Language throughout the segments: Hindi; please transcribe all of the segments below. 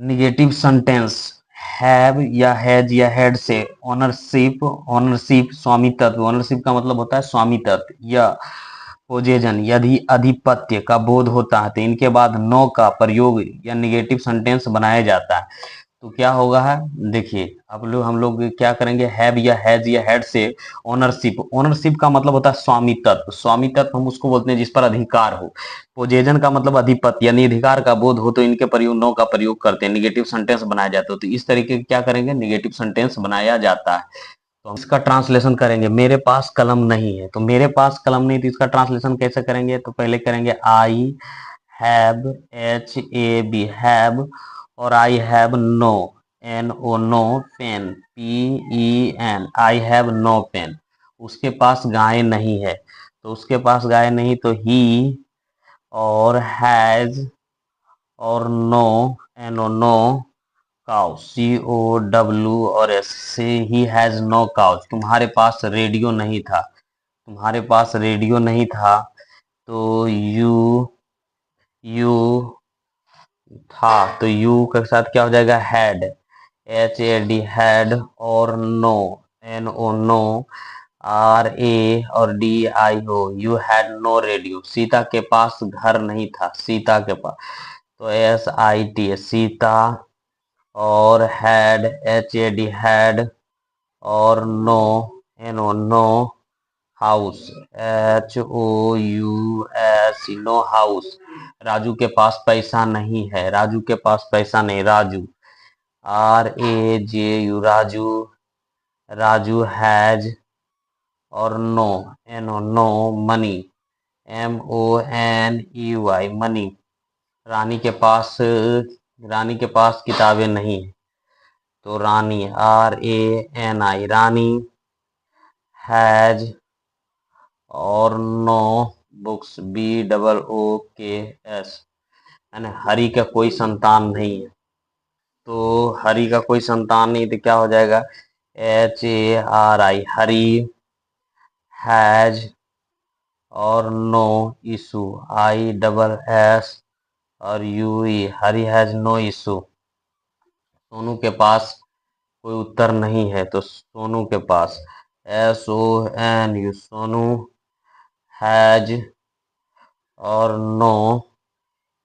निगेटिव सेंटेंस हैव या हैज या हैड से ओनरशिप, ओनरशिप स्वामित्व, ओनरशिप का मतलब होता है स्वामित्व या पोजेजन, यदि आधिपत्य का बोध होता है तो इनके बाद नो का प्रयोग या निगेटिव सेंटेंस बनाया जाता है। तो क्या होगा है, देखिए अब लोग हम लोग क्या करेंगे, हैव या हैज या हैड से ओनरशिप, ओनरशिप का मतलब होता है स्वामित्व, स्वामित्व हम उसको बोलते हैं जिस पर अधिकार हो। पोजेजन का मतलब अधिपत्य यानी अधिकार का बोध हो, तो इनके प्रयोग नो का प्रयोग करते हैं, निगेटिव सेंटेंस बनाया जाता है। तो इस तरीके के क्या करेंगे, निगेटिव सेंटेंस बनाया जाता है। तो हम इसका ट्रांसलेशन करेंगे, मेरे पास कलम नहीं है, तो मेरे पास कलम नहीं, तो इसका ट्रांसलेशन कैसे करेंगे, तो पहले करेंगे I have, h a b have, और I have no, N O no, pen p e n, I have no pen. उसके पास गाय नहीं है, तो उसके पास गाय नहीं, तो ही और हैज और no, N O no, cow c o डब्ल्यू और एस से, ही हैज नो काउच। तुम्हारे पास रेडियो नहीं था, तुम्हारे पास रेडियो नहीं था, तो यू था, तो यू के साथ क्या हो जाएगा, had, h a d had, और no, N O no, r a और d i o, you had no radio. Sita के पास घर नहीं था, सीता के पास, तो एस आई टी सीता, और had, h a d had, और no, N O no, house, H O u s, no house. Raju के पास पैसा नहीं है, राजू के पास पैसा नहीं, Raju, r A j u Raju, Raju has, और no, N O no, money, m o n e y, money. Rani के पास, रानी के पास किताबें नहीं है, तो Rani, r a n i, Rani has, और नो बुक्स, बी डबल ओ के एस, यानी हरि का कोई संतान नहीं है, तो हरि का कोई संतान नहीं, तो क्या हो जाएगा, h a r i, Hari has, और no issue, i double s और u e, Hari has no issue. Sonu के पास कोई उत्तर नहीं है, तो सोनू के पास, s O N you, Sonu has, और नो,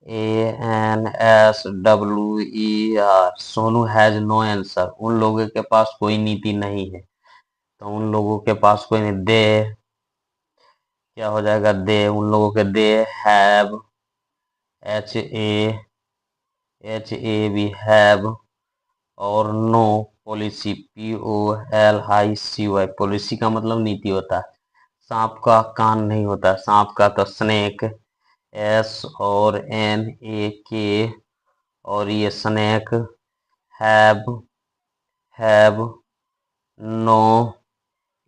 ए एन एस डब्ल्यू e r, Sonu has no answer, उन लोगों के पास कोई नीति नहीं है, तो उन लोगों के पास कोई नहीं, दे क्या हो जाएगा, दे, उन लोगों के, they have, h a b have, और no policy, p o l i c y, policy का मतलब नीति होता है। सांप का कान नहीं होता, सांप का, तो स्नेक, एस और एन ए के, और ये snake, have no,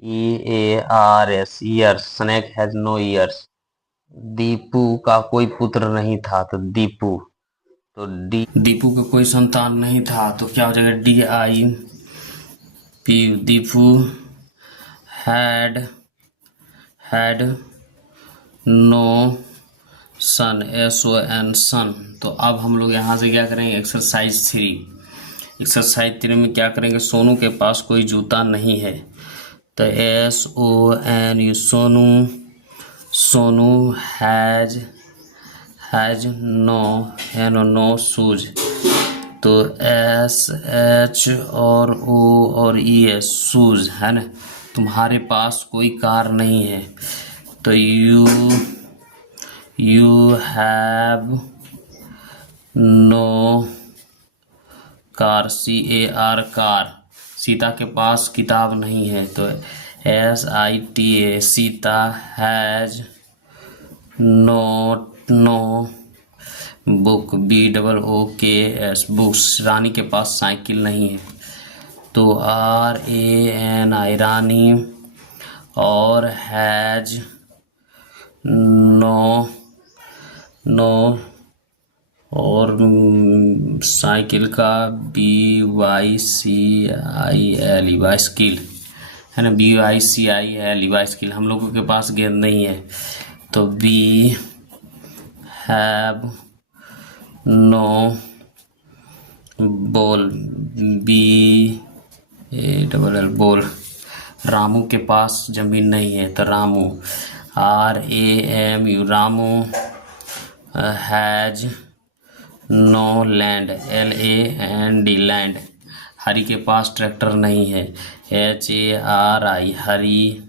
E A R S, ears, snake has no ears. Deepu का कोई पुत्र नहीं था, तो दीपू, तो दीपू का कोई संतान नहीं था, तो क्या हो जाएगा, d i p, Dipu had no son, s O n, son. तो अब हम लोग यहाँ से क्या करेंगे, एक्सरसाइज 3, एक्सरसाइज 3 में क्या करेंगे, सोनू के पास कोई जूता नहीं है, तो S O N you, Sonu, Sonu has no, N O no shoes, तो एस एच और ओ और ई एस, शूज है ना। तुम्हारे पास कोई कार नहीं है, तो you have no car, C A R, car. Sita के पास किताब नहीं है, तो S I T A, Sita has no book, B double ओ के एस, बुक्स। रानी के पास साइकिल नहीं है, तो are a n i, Rani, और हैज नो, और साइकिल का, b y c i l e, bicycle है ना, b y c i l e, bicycle. हम लोगों के पास गेंद नहीं है, तो we have no ball, b a double l, ball. Ramu के पास जमीन नहीं है तो Ramu, r a m u, Ramu has no land, l a n d, land. Hari के पास ट्रैक्टर नहीं है, H a r i, Hari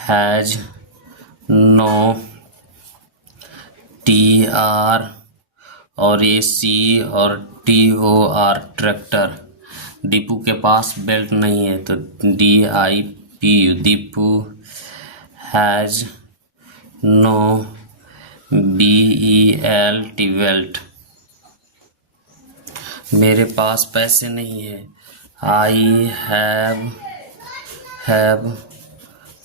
has no, t r और ए सी और t o r, tractor. Dipu के पास बेल्ट नहीं है तो d i p u, Dipu has no, b e l t, belt. मेरे पास पैसे नहीं है, I have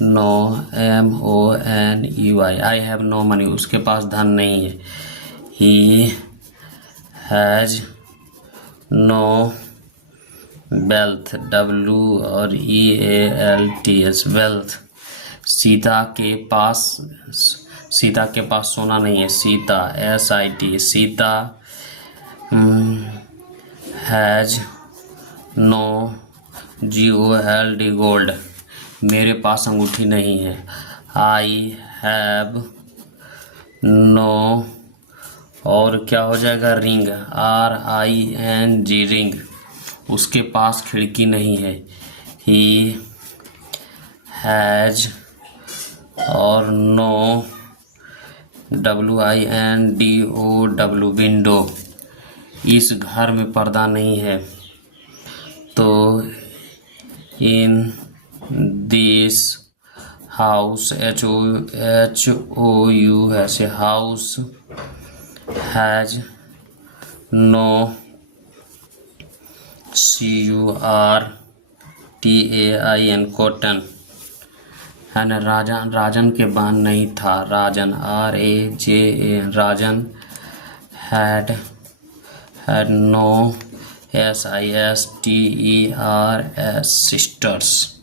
no, m o N u i, I have no money, उसके पास धन नहीं है। ही हैज नो वेल्थ, डब्ल्यू और e a l t s, wealth. Sita के पास सोना नहीं है, Sita, S I T, Sita has no, G O L D, gold. मेरे पास अंगूठी नहीं है, आई हैव नो, और क्या हो जाएगा, ring, R I N G, ring. उसके पास खिड़की नहीं है, ही हैज और no, W I N D O W, window. इस घर में पर्दा नहीं है तो in this house, H O U ऐसे, house has no, C U R T A I N, cotton. है ना, राजन के बान नहीं था, Rajan, R A J A, Rajan had no, S I S T E R S, sisters.